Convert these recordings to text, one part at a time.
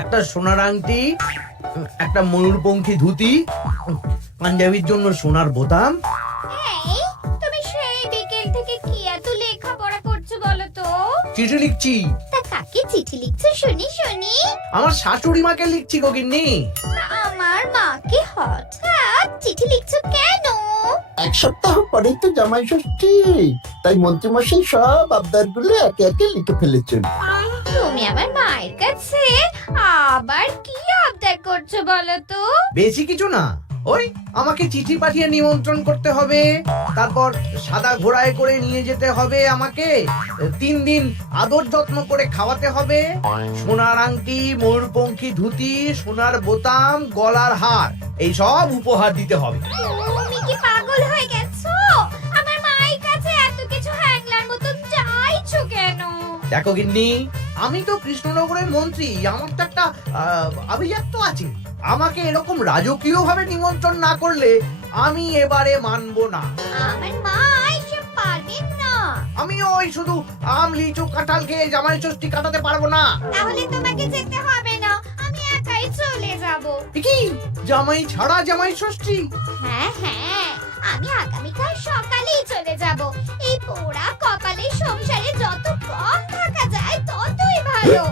একটা সোনার আংটি, একটা ময়ূরপঙ্খী ধুতি, পাঞ্জাবির জন্য সোনার বোতাম। এই, তুমি সেই বিকেল থেকে কি এত লেখাপড়া করছো বলো তো? চিঠি লিখছি। তা কাকে চিঠি লিখছো শুনি শুনি? আমার শাশুড়ি মাকে লিখছি গো গিন্নি। আমার মাকে? হঠাৎ চিঠি লিখছো কেন? এক সপ্তাহ পরেই তো জামাই ষষ্ঠী, তাই মন্ত্রীমশাই সব আবদারগুলো একে একে লিখে ফেলেছেন। তুমি আমার মায়ের কাছে আবার কি আবদার করছো বলো তো? বেশি কিছু না, ওই আমাকে চিঠি পাঠিয়ে নিমন্ত্রণ করতে হবে, তারপর সাদা ঘোড়ায় করে নিয়ে যেতে হবে আমাকে, 3 দিন আদর যত্ন করে খাওয়াতে হবে, সোনার আংটি, ময়ূরপঙ্খী ধুতি, সোনার বোতাম, গলার হার, এই সব উপহার দিতে হবে। তুমি কি পাগল হয়ে গেছো? আমার মায়ের কাছে এত কিছু হ্যাংলার মতন চাইছো কেন? দেখো গিন্নি, আমি তো কৃষ্ণনগরের মন্ত্রী, আমার তো একটা আভিজাত্য আছে। আমাকে এরকম রাজকীয় ভাবে নিমন্ত্রণ না করলে আমি এবারে মানবো না। আমার মা এসব পারবেন না। আমি ওই শুধু আম, লিচু, কাঁঠাল খেয়ে জামাই ষষ্ঠী কাটাতে পারবো না। তাহলে তোমাকে যেতে হবে না, আমি একাই চলে যাব। কি জামাই ছাড়া জামাই ষষ্ঠী? হ্যাঁ হ্যাঁ, আমি আগামীকাল সকালেই চলে যাব। এই পোড়া কপালের সংসারে যত কম থাকা যায় ততই ভালো।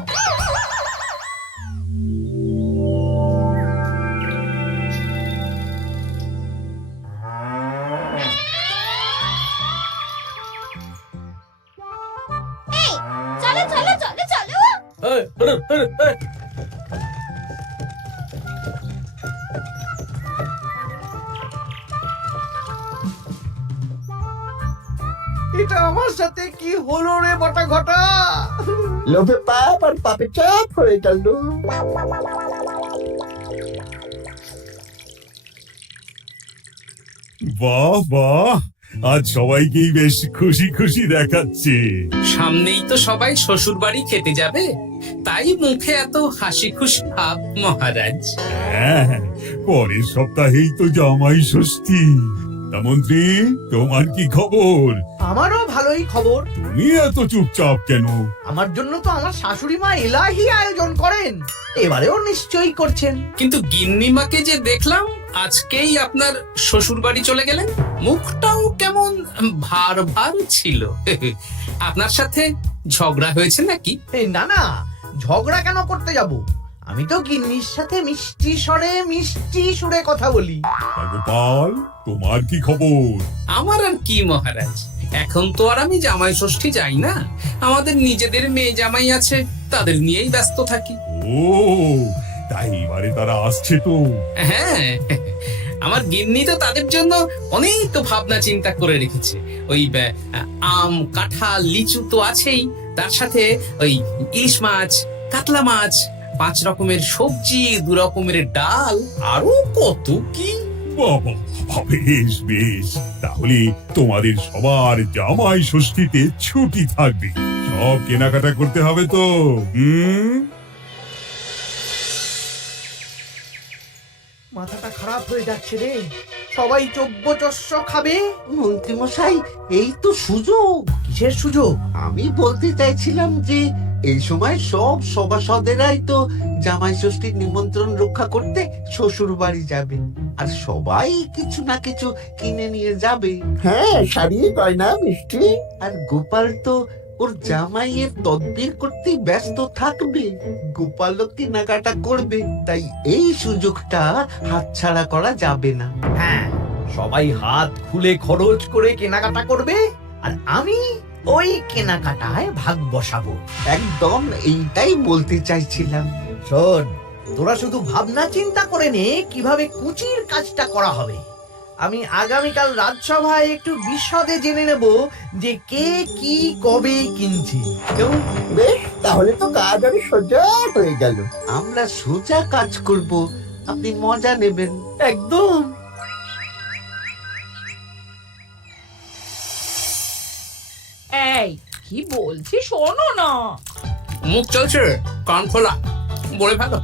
এই, চলো চলো চলো চলো। এটা আমার সাথে কি হলো রে বটা ঘটা? লোভে পাপ আর পাপে চাপ হয়ে গেল। বাহ বাহ, আজ সবাইকেই বেশ খুশি খুশি দেখাচ্ছে। সামনেই তো সবাই শ্বশুর বাড়ি খেতে যাবে, তাই মুখে এত হাসি খুশি ভাব মহারাজ। হ্যাঁ, পরের সপ্তাহেই তো জামাই ষষ্ঠী। তা মন্ত্রী, তোমার কি খবর? আমারও ভালোই খবর। তুমি এত চুপচাপ কেন? আমার জন্য তো আমার শাশুড়ি মা এলাহি আয়োজন করেন, এবারেও নিশ্চয়ই করছেন। কিন্তু গিন্নিমাকে যে দেখলাম আজকেই আপনার শ্বশুর বাড়ি চলে গেলেন, মুখটাও কেমন ভার ভার ছিল। আপনার সাথে ঝগড়া হয়েছে নাকি? এই না না, ঝগড়া কেন করতে যাব? আমি তো গিন্নির সাথে মিষ্টি সুরে কথা বলি। তা গোপাল, তোমার কি খবর? আমার আর কি মহারাজ, এখন তো আর আমি জামাই ষষ্ঠী যাই না। আমাদের নিজেদের মেয়ে জামাই আছে, তাদের নিয়েই ব্যস্ত থাকি। ও, তাই এবারে তারা আসছে তো? হ্যাঁ, আমার গিন্নি তো তাদের জন্য অনেক ভাবনা চিন্তা করে রেখেছে। ওই আম, কাঁঠাল, লিচু তো আছেই, তার সাথে ওই ইলিশ মাছ, কাতলা মাছ, 5 রকমের সবজি, 2 রকমের ডাল, আরো কত কি। বাবা, বেশ বেশ, তাহলে তোমাদের সবার জামাই ষষ্ঠীতে ছুটি থাকবে। সব কেনাকাটা করতে হবে তো। মাথাটা খারাপ হয়ে যাচ্ছে রে, সবাই চব্য খাবে। মন্ত্রীমশাই, এই তো সুযোগ। কিসের সুযোগ? আমি বলতে চাইছিলাম যে এই সময় সব সভাসদেরাই তো জামাই ষষ্ঠীর নিমন্ত্রণ রক্ষা করতে শ্বশুর বাড়ি যাবে, আর সবাই কিছু না কিছু কিনে নিয়ে যাবে। হ্যাঁ, শাড়ি, গয়না, মিষ্টি। আর গোপাল তো ওর জামাইয়ের তদবির করতে ব্যস্ত থাকবে। গোপালও কেনাকাটা করবে, তাই এই সুযোগটা হাতছাড়া করা যাবে না। হ্যাঁ, সবাই হাত খুলে খরচ করে কেনাকাটা করবে, আর আমি ওই কেনাকাটায় ভাগ বসাবো। একদম এইটাই বলতে চাইছিলাম। শোন, তোরা শুধু ভাবনা চিন্তা করে নে কিভাবে কুচির কাজটা করা হবে। আমি আগামীকাল রাজসভায় একটু বিশদে জেনে নেব যে কে কি কবে কিনছে। কেমন? বেশ, তাহলে তো কাজ আরো সোজা হয়ে গেল। আমরা সোজা কাজ করব, আপনি মজা নেবেন। একদম। এই, কি বলছি শোনো না। মুখ চলছে, কান খোলা, বলে ফেলো।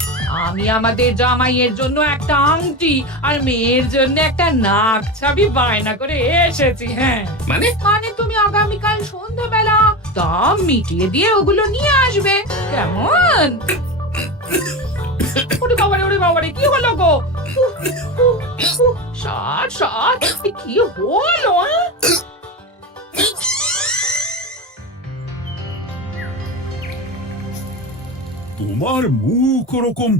আমি আমাদের জামাইয়ের জন্য একটা আংটি আর মেয়ের জন্য একটা নাক ছাবি বায়না করে এসেছি। হ্যাঁ, মানে? মানে তুমি আগামীকাল সন্ধ্যাবেলা দাম মিটিয়ে দিয়ে ওগুলো নিয়ে আসবে, কেমন? ওরে বাবারে কি হলো গো? ষাট কি হলো? তোমার মুখ ওরকম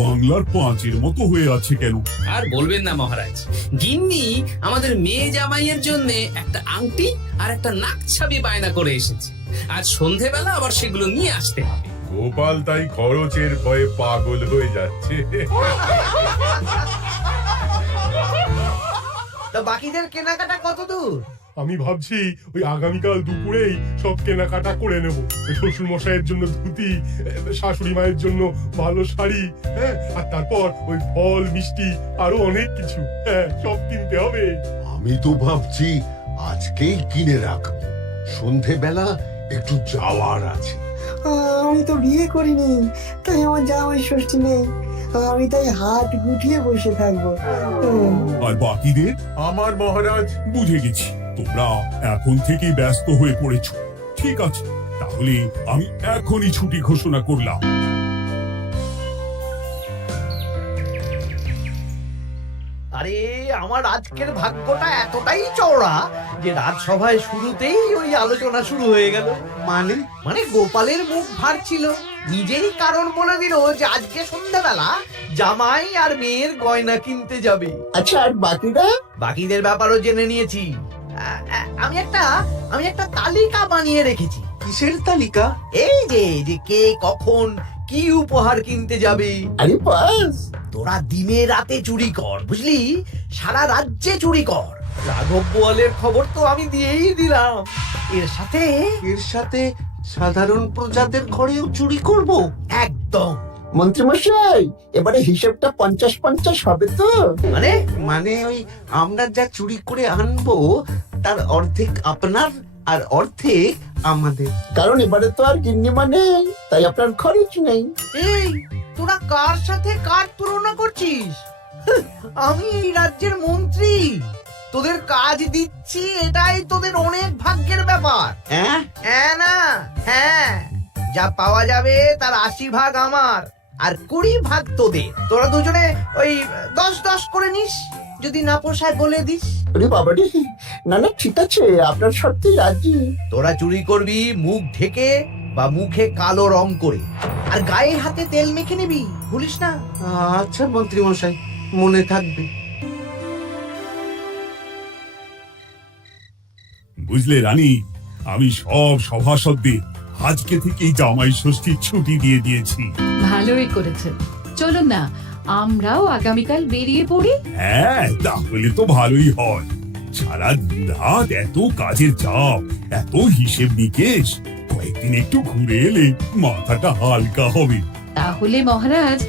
বাংলার পাঁচের মতো হয়ে আছে কেন? আর বলবেন না মহারাজ, গিন্নি আমাদের মেয়ে জামাইয়ের জন্য একটা আংটি আর একটা নাক ছাবি বায়না করে এসেছে। আজ সন্ধেবেলা আবার সেগুলো নিয়ে আসতে হবে। গোপাল তাই খরচের ভয়ে পাগল হয়ে যাচ্ছে। তা বাকিদের কেনাকাটা কত দূর? আমি ভাবছি ওই আগামীকাল দুপুরেই সব কেনাকাটা করে নেব। শ্বশুর মশাইয়ের জন্য ধুতি, শাশুড়ি মায়ের জন্য ভালো শাড়ি, হ্যাঁ, আর তারপর ওই ফল মিষ্টি আরো অনেক কিছু, হ্যাঁ, সব কিনতে হবে। আমি তো ভাবছি আজকেই কিনে রাখবো, সন্ধেবেলা একটু যাওয়ার আছে। আমি তো বিয়ে করিনি, তাই আমার জামাই ষষ্ঠী নেই। আমি তাই হাত গুটিয়ে বসে থাকবো। আর বাকিদের? আমার মহারাজ, বুঝে গেছি, তোমরা এখন থেকেই ব্যস্ত হয়ে পড়েছ। ঠিক আছে, তাহলে আমি এখনই ছুটি ঘোষণা করলাম। আরে আমার আজকের ভাগ্যটা এতটাই চওড়া যে রাজসভায় শুরুতেই ওই আলোচনা শুরু হয়ে গেল। মানে মানে গোপালের মুখ ভার ছিল, নিজেই কারণ বলে দিল যে আজকে সন্ধ্যাবেলা জামাই আর মেয়ের গয়না কিনতে যাবে। আচ্ছা, আর বাকিরা? বাকিদের ব্যাপারও জেনে নিয়েছি। আমি একটা তালিকা বানিয়ে রেখেছি। কিসের তালিকা? এই যে কে কখন কি উপহার কিনতে যাবে। আরে বাস, তোরা দিনে রাতে চুরি কর, বুঝলি, সারা রাজ্যে চুরি কর। রাঘব বোয়ালের খবর তো আমি দিয়েই দিলাম। এর সাথে সাধারণ প্রজাদের ঘরেও চুরি করব? একদম। মন্ত্রীমশাই, এবারে হিসেবটা 50-50 হবে তো? মানে ওই আমরা যা চুরি করে আনবো তার অর্ধেক আপনার আর অর্ধেক আমাদের। কারণ এবারে তো আর গিন্নিমা নেই, তাই আপনার খরচ নেই। এই তোরা কার সাথে কার তুলনা করছিস? আমি এই রাজ্যের মন্ত্রী, তোদের কাজ দিচ্ছি, এটাই তোদের অনেক ভাগ্যের ব্যাপার। হ্যাঁ, হ্যাঁ না হ্যাঁ, যা পাওয়া যাবে তার 80 ভাগ আমার আর 20 ভাগ তোদের। তোরা দুজনে ওই 10-10 করে নিস, যদি না পোষায় বলে দিস। আরে বাবারে, না না, ঠিক আছে, আপনার শর্তে রাজি। তোরা চুরি করবি মুখ ঢেকে বা মুখে কালো রং করে, আর গায়ে হাতে তেল মেখে নিবি, ভুলিস না। আচ্ছা মন্ত্রী মশাই, মনে থাকবে। বুঝলে রানী, আমি সব সভাসদদের আজকে থেকেই জামাই ষষ্ঠীর ছুটি দিয়ে দিয়েছি। ভালোই করেছেন, চলুন না আমরাও আগামীকাল বেরিয়ে পড়ি। হ্যাঁ, তাহলে তো ভালোই হয়। সারা রাত এত কাজের চাপ, এত হিসেব নিকেশ, কয়েকদিন একটু ঘুরে এলে মাথাটা হালকা হবে। তাহলে মহারাজ,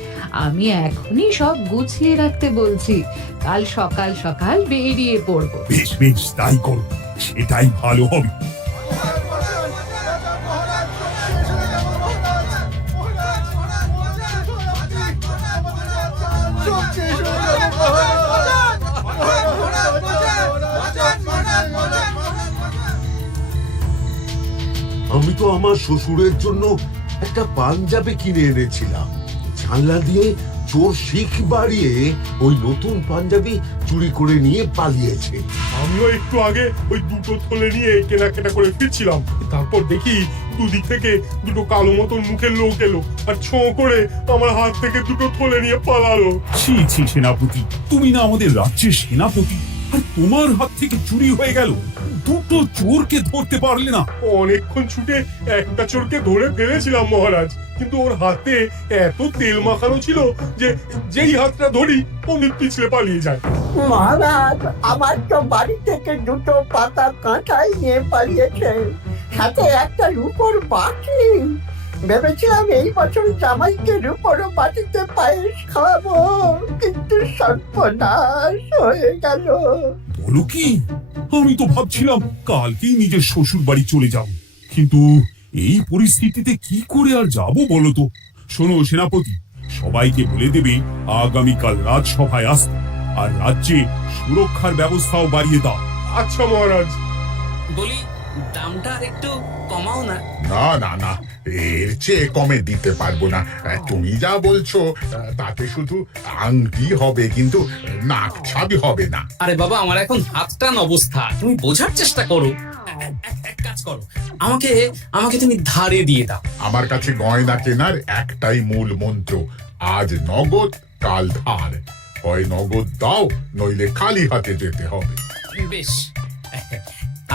আমি এখনই সব গুছিয়ে রাখতে বলছি, কাল সকাল সকাল বেরিয়ে পড়বো। বেশ বেশ, তাই করো, সেটাই ভালো হবে। আমি তো আমার শ্বশুরের জন্য একটা পাঞ্জাবি কিনে এনেছিলাম, জানলা দিয়ে চোর শিখ বাড়িয়ে ওই নতুন পাঞ্জাবি চুরি করে নিয়ে পালিয়েছে। আমিও একটু আগে ওই দুটো থলে নিয়ে কেনাকাটা করে ফিরছিলাম, তারপর দেখি দুদিক থেকে দুটো কালো মতন মুখের লোক এলো আর ছো করে আমার হাত থেকে দুটো থলে নিয়ে পালালো। ছি ছি সেনাপতি, তুমি না আমাদের রাজ্যের সেনাপতি, আর তোমার হাত থেকে চুরি হয়ে গেল? দুটো চোরকে ধরতে পারলে না? অনেকক্ষণ ছুটে একটা চোরকে ধরে ফেলেছিলাম মহারাজ, কিন্তু ওর হাতে এত তেল মাখানো ছিল যে যেই হাতটা ধরি অমনি পিছলে পালিয়ে যায়। মহারাজ, আমার তো বাড়ি থেকে দুটো পাতা কাঁঠাল নিয়ে পালিয়েছে, সাথে একটা রূপোর বাটি। ভেবেছিলাম এই বছর জামাইকে রূপোর বাটিতে পায়েস খাওয়াবো, কিন্তু সর্বনাশ হয়ে গেল। বলো কি? আমি তো ভাবছিলাম কালকেই নিজের শ্বশুর বাড়ি চলে যাব, কিন্তু এই পরিস্থিতিতে কি করে আর যাব বলো তো? শোনো সেনাপতি, সবাইকে বলে দেবে আগামীকাল রাজসভায় আসতে, আর রাজ্যে সুরক্ষার ব্যবস্থাও বাড়িয়ে দাও। আচ্ছা মহারাজ। বলি, দামটা আর একটু কমাও না। না না না, এর চেয়ে কমে দিতে পারবো না। তুমি যা বলছো তাতে শুধু আংটি হবে, কিন্তু নাক ছাবি হবে না। আরে বাবা, আমার এখন হাতটান অবস্থা, তুমি বোঝার চেষ্টা করো। এক কাজ করো, আমাকে আমাকে তুমি ধারে দিয়ে দাও। আমার কাছে গয়না কেনার একটাই মূল মন্ত্র, আজ নগদ কাল ধার। হয় নগদ দাও, নইলে খালি হাতে যেতে হবে। বেশ,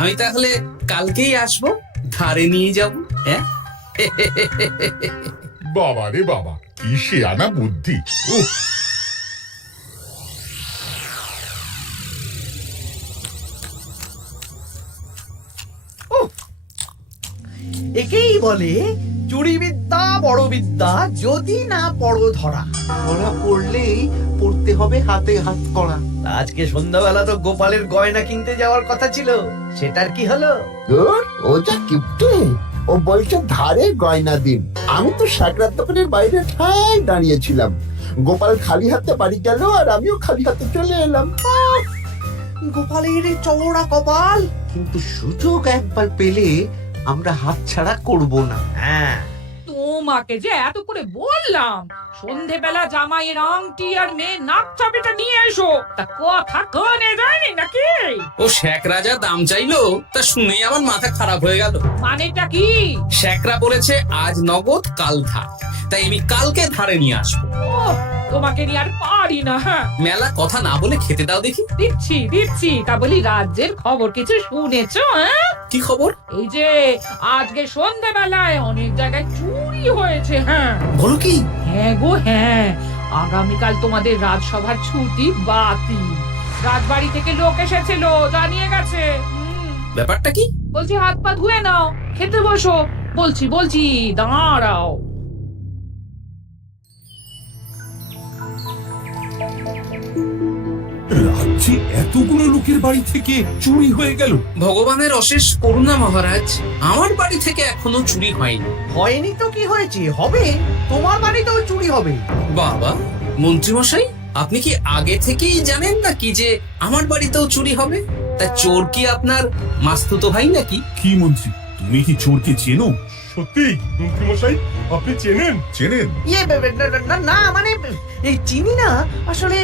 আমি তাহলে কালকেই আসবো, ধারে নিয়ে যাব। হ্যাঁ, বাবা রে বাবা, কি শেয়ানা বুদ্ধি! উফ! একেই বলে চুরি বিদ্যা বড় বিদ্যা, যদি না পড়ো ধরা। ধরা পড়লেই পড়তে হবে হাতে হাত করা। আজকে সন্ধ্যাবেলা তো গোপালের গয়না কিনতে যাওয়ার কথা ছিল, সেটার কি হলো? ধুর, ও যা কিপটে। ও বলছে ধারে গয়না দিন। আমি তো সাকরাত দোকানের বাইরে ঠায় দাঁড়িয়েছিলাম। গোপাল খালি হাতে বাড়ি গেল আর আমিও খালি হাতে চলে এলাম। গোপালের এই চওড়া কপাল। কিন্তু সুযোগ একবার পেলে আমরা হাতছাড়া করব না। হ্যাঁ, তোমাকে যে এত করে বললাম সন্ধেবেলা জামাইয়ের আংটি আর মেয়ের নাক চাবিটা নিয়ে এসো, তা কথা কানে যায়নি নাকি? ও শেখ রাজা দাম চাইলো, তা শুনেই আমার মাথা খারাপ হয়ে গেল। মানেটা কি? শেখরা বলেছে আজ নগদ কাল ধার, তাই আমি কালকে ধারে নিয়ে আসবো। ওহ, তোমাকে নিয়ে আর পারি না। হ্যাঁ, মেলা কথা না বলে খেতে দাও দেখি। দিচ্ছি। তা বলি, রাজ্যের খবর কিছু শুনেছো? হ্যাঁ, কি খবর? এই যে আজকে সন্ধেবেলায় অনেক জায়গায় চুরি হয়েছে। হ্যাঁ, বলো কি? হ্যাঁ গো হ্যাঁ, আগামীকাল তোমাদের রাজসভার ছুটি বাতিল। রাজবাড়ি থেকে লোক এসেছিল, জানিয়ে গেছে। ব্যাপারটা কি? বলছি হাত পা ধুয়ে নাও, খেতে বসো। বলছি দাঁড়াও। রাজ্যে এতগুলো লোকের বাড়ি থেকে চুরি হয়ে গেল। ভগবানের অশেষ করুণা মহারাজ, আমার বাড়ি থেকে এখনো চুরি হয়নি। হয়নি তো কি হয়েছে, হবে। তোমার বাড়িতেও চুরি হবে। বাবা, মন্ত্রী মশাই, আপনি কি আগে থেকেই জানেন নাকি যে আমার বাড়িতেও চুরি হবে? তা চোর কি আপনার মাস্তুতো ভাই নাকি? কি মন্ত্রী, তুমি কি চোরকে চেনো? সত্যি মন্ত্রী মশাই, আপনি চেনেন? চেনেন? না মানে এই চিনি না, আসলে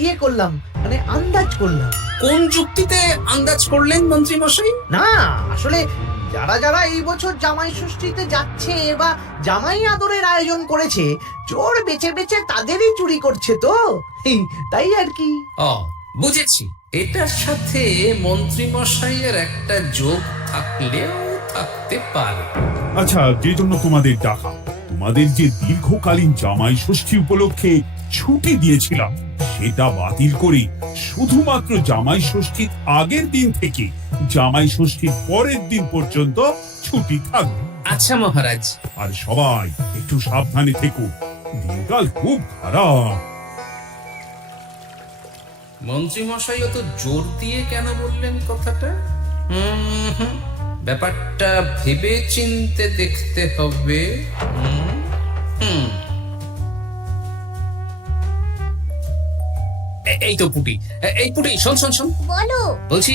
ইয়ে করলাম, মানে আন্দাজ করলাম। কোন যুক্তিতে আন্দাজ করলেন মন্ত্রী মশাই? না, আসলে যারা যারা এই বছর জামাই ষষ্ঠীতে যাচ্ছে বা জামাই আদরের আয়োজন করেছে, চোর বেছে বেছে তাদেরই চুরি করছে তো, তাই আর কি। ও, বুঝেছি। এটার সাথে মন্ত্রী মশাইয়ের একটা যোগ থাকলেও থাকতে পারে। আচ্ছা, যে জন্য তোমাদের ডাকা, তোমাদের যে দীর্ঘকালীন জামাই ষষ্ঠী উপলক্ষে ছুটি দিয়েছিলাম, সেটা বাতিল করে শুধুমাত্র জামাই ষষ্ঠীর আগের দিন থেকে জামাই ষষ্ঠীর পরের দিন পর্যন্ত ছুটি থাকবে। আচ্ছা মহারাজ। আর সবাই একটু সাবধানে থেকো, দিনকাল খুব খারাপ। মন্ত্রী মশাই অত জোর দিয়ে কেন বললেন কথাটা? ব্যাপারটা ভেবে চিনতে দেখতে হবে। এই তো পুটি, এই পুটি, শোন। বলো। বলছি,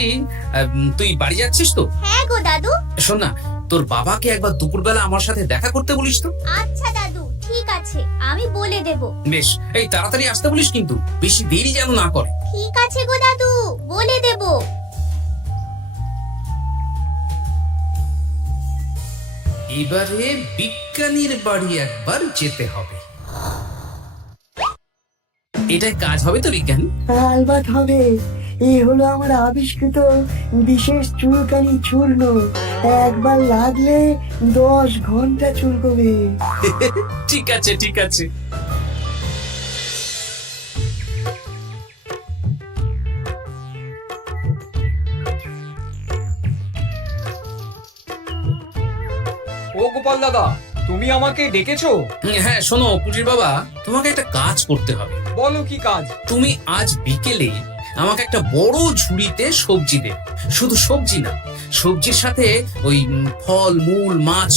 তুই বাড়ি যাচ্ছিস তো? হ্যাঁ গো দাদু। শোন না, তোর বাবাকে একবার দুপুরবেলা আমার সাথে দেখা করতে বলিস তো। আচ্ছা দাদু, ঠিক আছে, আমি বলে দেব। বেশ, এই তাড়াতাড়ি আসতে বলিস, কিন্তু বেশি দেরি যেন না করে। ঠিক আছে গো দাদু, বলে দেব। এবারে বিজ্ঞানীর বাড়ি একবার যেতে হবে। এটাই কাজ হবে তো বিজ্ঞানী? আলবাত হবে। এই হলো আমার আবিষ্কৃত বিশেষ চুলকানি চূর্ণ। একবার লাগলে 10 ঘন্টা চুলকবে। ঠিক আছে। ও গোপাল দাদা, তুমি আমাকে ডেকেছো? হ্যাঁ, শোনো পুটির বাবা, তোমাকে একটা কাজ করতে হবে। বলো কি কাজ? তুমি আজ বিকেলে আমাকে একটা বড় ঝুড়িতে সবজি দেবে। শুধু সবজি না, সবজির সাথে ওই ফল মূল মাছ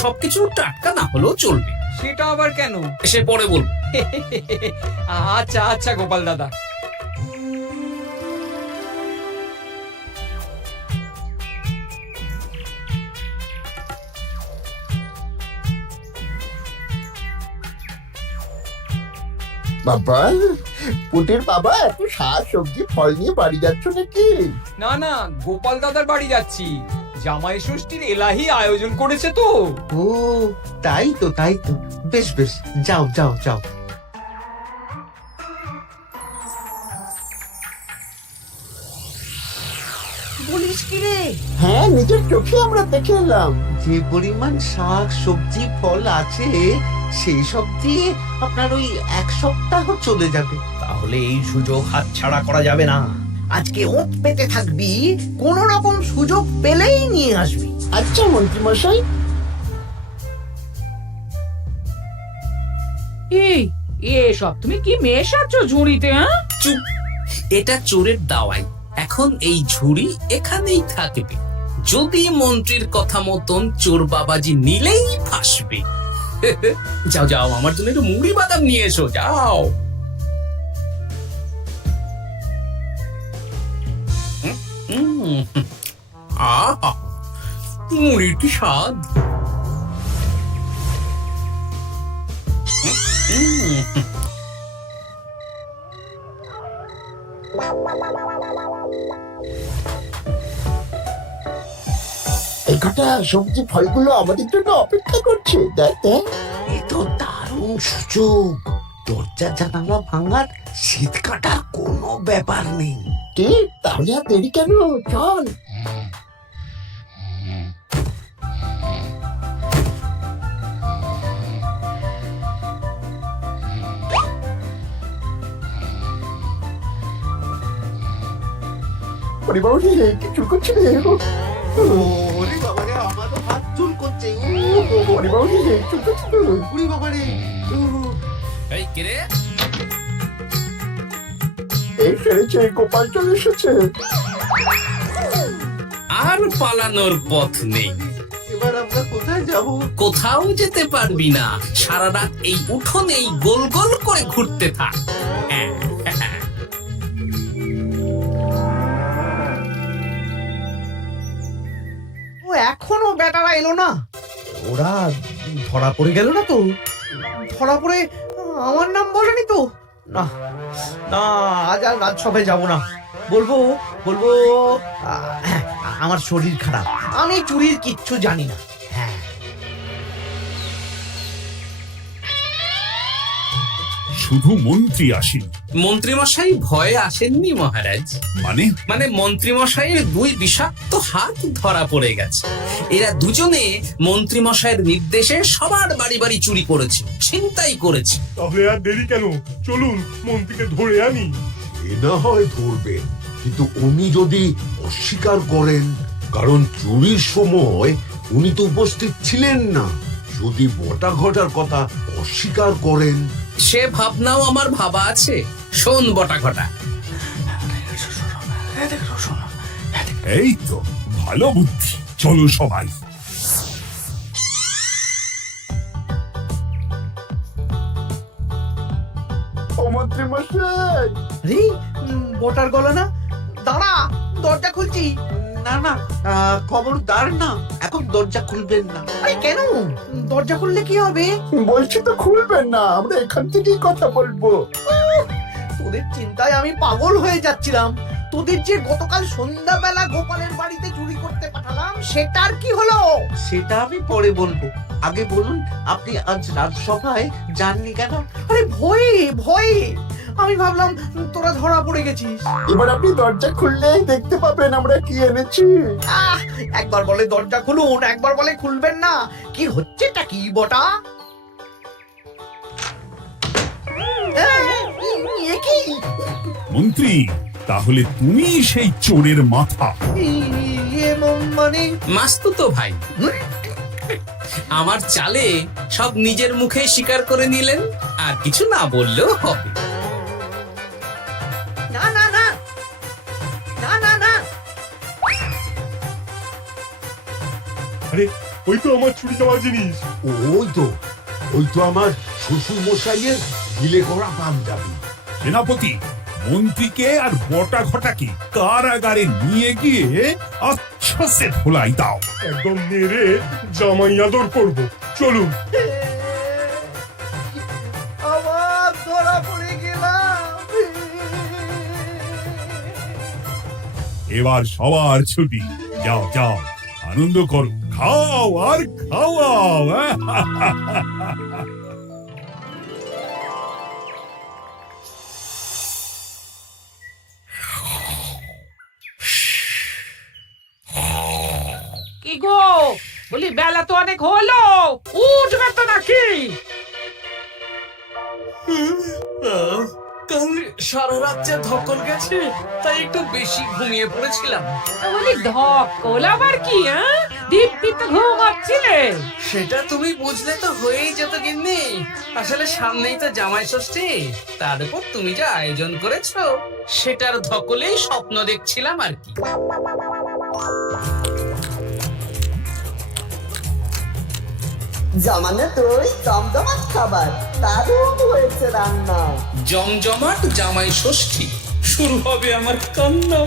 সবকিছু টাটকা না হলেও চলবে। সেটা আবার কেন? সে পরে বলবো। আচ্ছা গোপাল দাদা। বাবা, পুটির বাবা এত শাক সবজি ফল নিয়ে বাড়ি যাচ্ছ নাকি? না না, গোপাল দাদার বাড়ি যাচ্ছি। জামাই ষষ্ঠীর এলাহি আয়োজন করেছে তো। ও তাই তো, তাই তো। বেশ বেশ, যাও যাও যাও। বলিস কি রে? হ্যাঁ, নিজের চোখে আমরা দেখে এলাম। যে পরিমাণ শাক সবজি ফল আছে সেই সব দিয়ে আপনার ওই 1 সপ্তাহ চলে যাবে। তাহলে এই সুযোগ হাতছাড়া করা যাবে না। আজকে ওঁত পেতে থাকবি, কোন রকম সুযোগ পেলেই নিয়ে আসবি। আচ্ছা মন্ত্রী মশাই। এই এসব তুমি কি মেশাচ্ছ ঝুড়িতে? হ্যাঁ, চুপ, এটা চোরের দাওয়াই। এখন এই ঝুড়ি এখানেই থাকবে। যদি মন্ত্রীর কথা মতন চোর বাবাজি নিলেই ফাঁসবে। যাও যাও, আমার জন্য একটু মুড়ি বাদাম নিয়ে এসো, যাও। আহা, মুড়ির কি স্বাদ! এই কটা সবজি ফলগুলো আমাদের জন্য অপেক্ষা করছে। দেখ দেখ। এ তো দারুণ সুযোগ। দরজা জানালা ভাঙার, শীত কাটার কোনো ব্যাপার নেই। ঠিক, তাহলে আর দেরি কেন, চল। ওরে বাবা রে, কি চুল করছে রে? ওরে বাবা রে, আমারও হাত চুল করছে। ওরে বাবা রে, চুল করছে তো। ওরে বাবা রে। এই কিরে, এই সেরেছে, গোপাল চলে এসেছে। আর পালানোর পথ নেই। এবার আমরা কোথায় যাব? কোথাও যেতে পারবি না। সারা রাত এই উঠোনেই গোল গোল করে ঘুরতে থাক। ও এখনো বেটারা এলো না। ওরা ধরা পড়ে গেল না তো? ধরা পড়ে আমার নাম বলেনি তো? না না, আজ আর রাজসভায় যাব না। বলবো বলবো আমার শরীর খারাপ, আমি চুরির কিচ্ছু জানি না। হ্যাঁ, শুধু মন্ত্রী আসেন। মন্ত্রীমশাই ভয়ে আসেননি মহারাজ। মানে? মানে মন্ত্রীমশাইয়ের 2 বিষাক্ত হাত ধরা পড়ে গেছে। এরা দুজনে মন্ত্রীমশাইয়ের নির্দেশে সবার বাড়ি বাড়ি চুরি করেছে, ছিনতাই করেছে। তাহলে আর দেরি কেন? চলুন মন্ত্রীকে ধরে আনি। এ না হয় ধরবেন, কিন্তু উনি যদি অস্বীকার করেন, কারণ চুরির সময় উনি তো উপস্থিত ছিলেন না, যদি বটা ঘটার কথা অস্বীকার করেন। সে ভাবনাও আমার ভাবা আছে। শোন বটা ঘটা, এই তো ভালো বুদ্ধি, চলো সবাই। ও মন্ত্রী মশাই। আরে বটার গলা না? দাঁড়া, দরজা খুলছি। না না, খবরদার না, এখন দরজা খুলবেন না। আরে কেন? দরজা খুললে কি হবে? বলছি তো খুলবেন না, আমরা এখান থেকেই কথা বলবো। তোদের চিন্তায় আমি পাগল হয়ে যাচ্ছিলাম। তোদের যে গতকাল সন্ধ্যাবেলা গোপালের বাড়িতে চুরি করতে পাঠালাম, সেটার কি হলো? সেটা আমি পরে বলবো। আগে বলুন, আপনি আজ রাজসভায় যাননি কেন? আরে ভয়ে ভয়ে, আমি ভাবলাম তোরা ধরা পড়ে গেছিস। এবার আপনি দরজা খুললেই দেখতে পাবেন আমরা কি এনেছি। একবার বলে দরজা খুলুন, একবার বলে খুলবেন না। কি হচ্ছেটা কি বটা? এ কি? মন্ত্রী, তাহলে তুমি সেই চোরের মাথা? মানে মাস্তুতো ভাই, আমার চালে সব নিজের মুখে স্বীকার করে নিলেন, আর কিছু না বললেও হবে। না না না না না না। আরে ওই তো আমার চুরি যাওয়া জিনিস। ওই তো আমার শ্বশুর মশাইয়ের গিলে করা পাঞ্জাবি। সেনাপতি, মন্ত্রীকে আর বটা ঘটাকে কারাগারে নিয়ে গিয়ে আচ্ছা সে ভোলাই দাও। একদম মেরে জামাই আদর করবো। চলুন। আবার ধরা পড়ে এবার সবার ছুটি, যাও যাও আনন্দ করো, খাও আর খাওয়াও। কি গো, বলি বেলা তো অনেক হলো, উঠবে তো নাকি? কাল সারা রাত যে ধকল গেছে, তাই একটু বেশি ঘুমিয়ে পড়েছিলাম। বলি ধকল আবার কি? দিব্যি তো ঘুমাচ্ছিলে। সেটা তুমি বুঝলে তো হয়েই যেত গিন্নি। আসলে সামনেই তো জামাই ষষ্ঠী, তার উপর তুমি যা আয়োজন করেছো সেটার ধকলেই স্বপ্ন দেখছিলাম আর কি। জমানে তুই জমজমাট খাবার, দারুণ হয়েছে রান্না। জমজমাট জামাই ষষ্ঠী, শুরু হবে আমার কান্না।